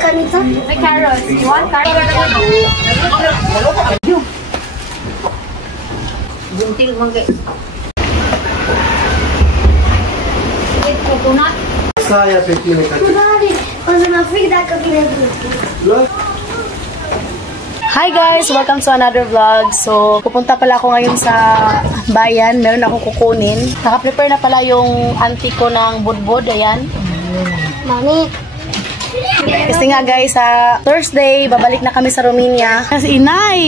Kanito? May carrots. You want carrots? Buntil mo guys. Coconut. Saya pepino ka. Hi guys! Welcome to another vlog. So, pupunta pala ako ngayon sa bayan. Meron akong kukunin. Naka-prepare na pala yung auntie ko ng budbud. Ayan. Mami. Kasi nga guys, sa Thursday, babalik na kami sa Romania. Kasi inay!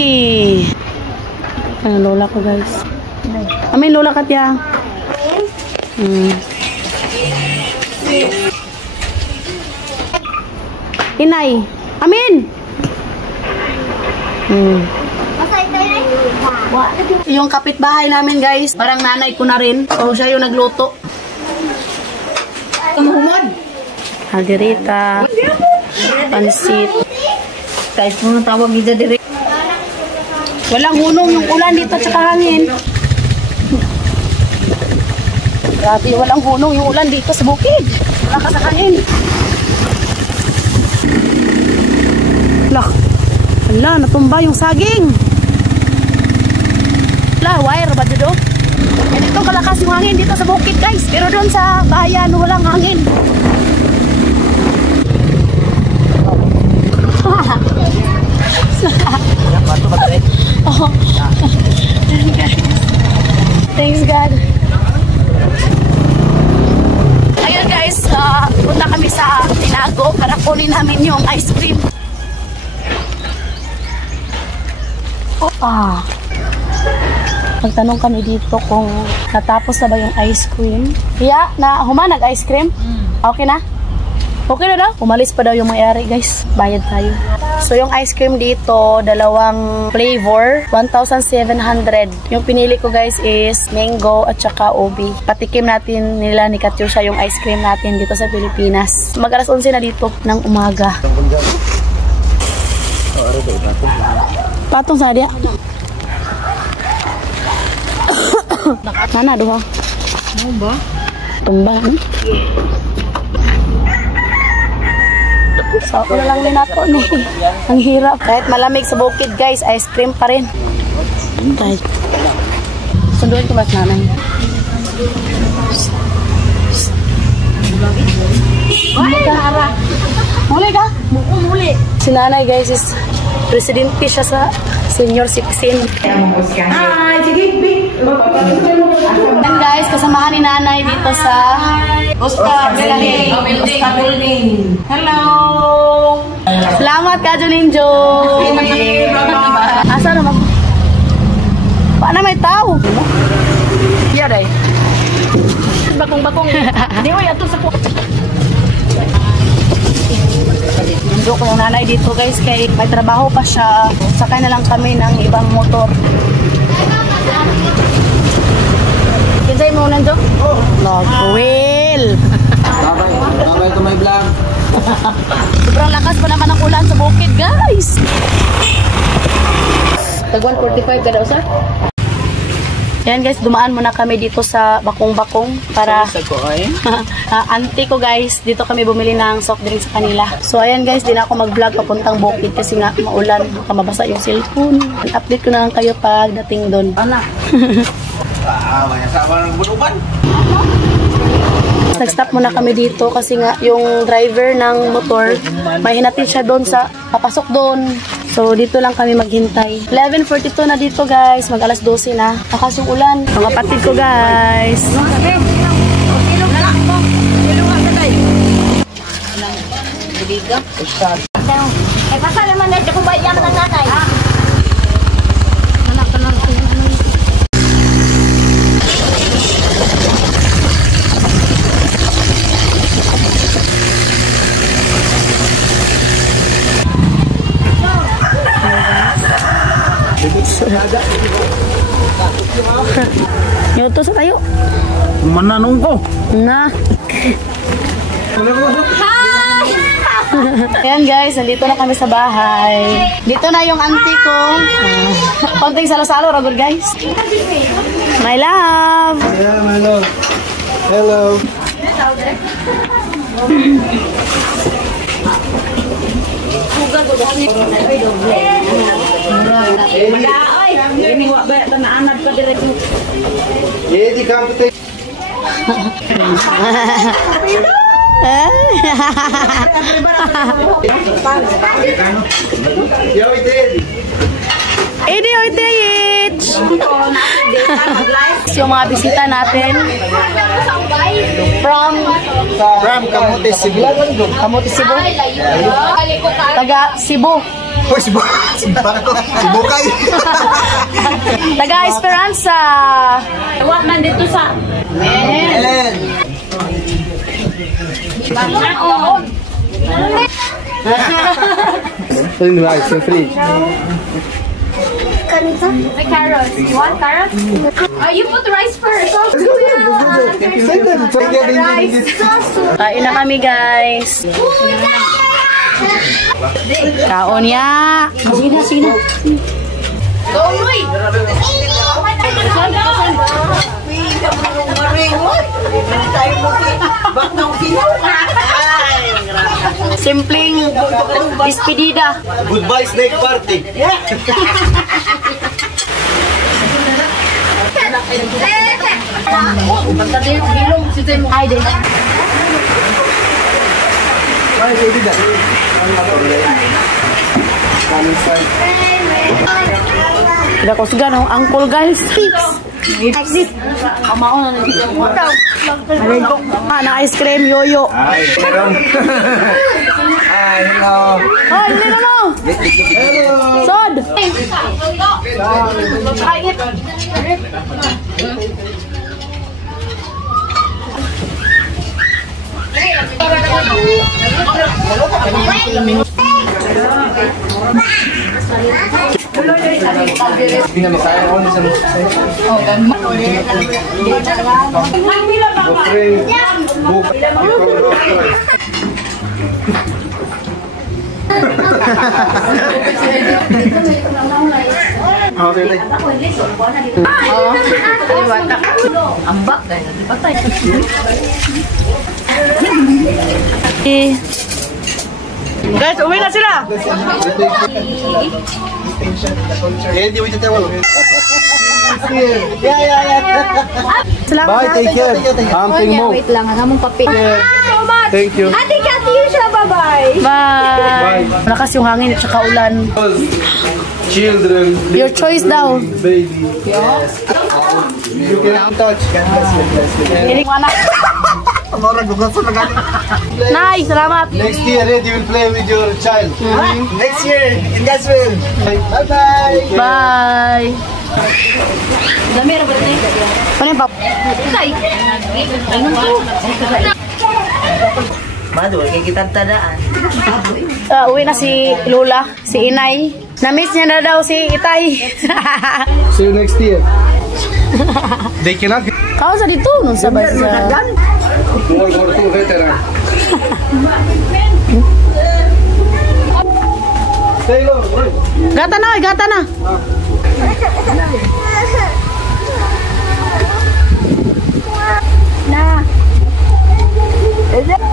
Ano lola ko guys? Amin lola Katya. Inay! Amin! Yung kapitbahay namin guys, parang nanay ko na rin. So siya yung nagluto. Halderita, pansit. Kahit mo tawag ida direct. Walang hunong yung ulan dito tsaka hangin. Grabe, walang hunong yung ulan dito sa bukid. Wala ka sa hangin. Ala, natumba yung saging. Ala, wire ba dito? Eh, dito kalakas yung hangin dito sa bukid guys. Pero doon sa bayan, walang hangin. Oh. Thanks God. Ayun guys, punta kami sa Tinago para kunin namin yung ice cream. Pagtanong kami dito kung natapos na ba yung ice cream. Hiya, na humanag ice cream? Okay na? Okay na daw? Umalis pa daw yung may-ari guys. Bayad tayo. So yung ice cream dito, dalawang flavor, 1,700. Yung pinili ko guys is mango at saka ubi. Patikim natin nila ni Katyusha yung ice cream natin dito sa Pilipinas. Mag-alas 11 na dito ng umaga. Patong sa dia. Nana duha. Mau ba? Tumba ni. So, wala lang din nato ni. Ang hirap. Kahit malamig sa bukid guys, ice cream pa rin. Kahit. Sunduin ko mas nanay. Muli ka? Muli. Si nanay guys is presidente siya sa senior citizen. Hi, sige, big. And guys, kasamahan ni nanay dito sa Oscar Building. Hello! Salamat ka, Juninjo! Asa naman? Paano may tao? Iya, day. Bakong-bakong. Di mo yato sa po. Nandito ko yung nanay dito guys, kay may trabaho pa siya. Sakay na lang kami ng ibang motor. Kinsay mo nandiyo? Oo. Nag-will. Babay to my vlog. Sobrang lakas pa naman ang ulan sa bukid guys. Tag 145 ka daw sir? Yan guys, dumaan muna kami dito sa Bakong-Bakong para auntie ko guys, dito kami bumili ng soft drink sa kanila. So ayan guys, di na ako mag-vlog papuntang bukid kasi nga maulan, mabasa yung cellphone. Update ko na lang kayo pag dating doon. Nag-stop muna kami dito kasi nga yung driver ng motor, may hinatid siya doon sa papasok doon. So, dito lang kami maghintay. 11:42 na dito, guys. Mag-alas 12 na. Lakas yung ulan. Mga kapatid ko, guys. Eh, pasal naman na kung ba iyak ng nanay? Yuto sa tayo. Mananong ko. Na. Ayan guys, nandito na kami sa bahay. Dito na yung auntie ko. Konting salo-salo, ragod guys. My love. Yeah, my love. Hello. Eddie, come to take. Yo, Eddie. Edi, Oiteyich! Yung mga bisita natin from Kamote, Cebu. Kamote, Cebu. Taga Cebu. Hoy, Cebu. Cebu kayo. Taga Esperanza. What nandito sa... Ellen. Put in the rice, in the fridge. May carrots. You want carrots? You put rice first. Kain na kami, guys. Kaon ya. Sige na, sige na. Go, Uy! Simpleng despedida. Goodbye, snake party. Hi, din. Tidak ko suga ng uncle, guys. Exit. Kamao na nandito. Na ice cream, yoyo. Hi, meron. Hi, hello. Oh, hindi na mo. Sod. Pinamisaya ako sa Guys, uwi na sila. Eddie, wait a while. Salamat. Bye, take care. Something mo. Wait lang, ang papel. Thank you. Ate Cathy, yun siya. Bye-bye. Bye. Malakas yung hangin at saka ulan. Children. Your choice daw. Baby. Yes. You can touch. God bless you. Hiling mo anak. Nay, salamat. Next year, Eddie will play with your child. Next year, in Gasville. Bye-bye. Bye. Dami, Robert. Ano yung pap? Tay. Madu, kay kita tadaan. Uwi na si Lola, si Inay. Na-miss niya na daw si Itay. See you next year. They cannot get Kao sa dito, nung sabay sa... World War II veteran. Stay low. Gata na, gata na.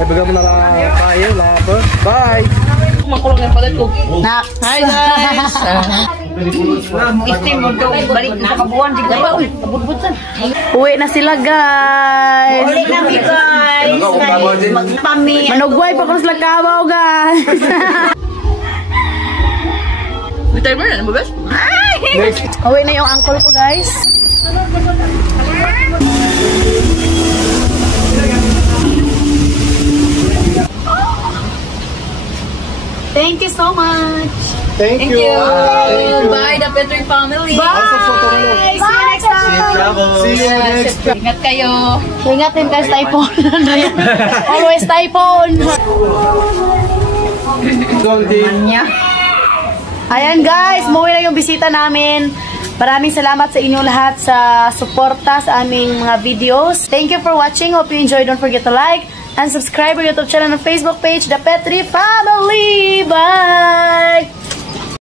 Bigyan mo na lang tayo. Bye. Nak. Hi guys. Istim mo daw balik na kabuan di ba? Uwi na sila, guys. Balik na mi guys. Magpami. Manugway pa kung sila kabaw, guys. Bitay mo na, mabas? Uwi na yung uncle ko, guys. Thank you so much. Thank you. Bye, the Petri family. Bye. See you next time. See you next time. Ingat kayo. Ingat din guys, typhoon. Always typhoon. Ayan guys, umuwi na yung bisita namin. Maraming salamat sa inyo lahat sa suporta sa aming mga videos. Thank you for watching. Hope you enjoyed. Don't forget to like and subscribe our YouTube channel and Facebook page, The Petri Family. Bye!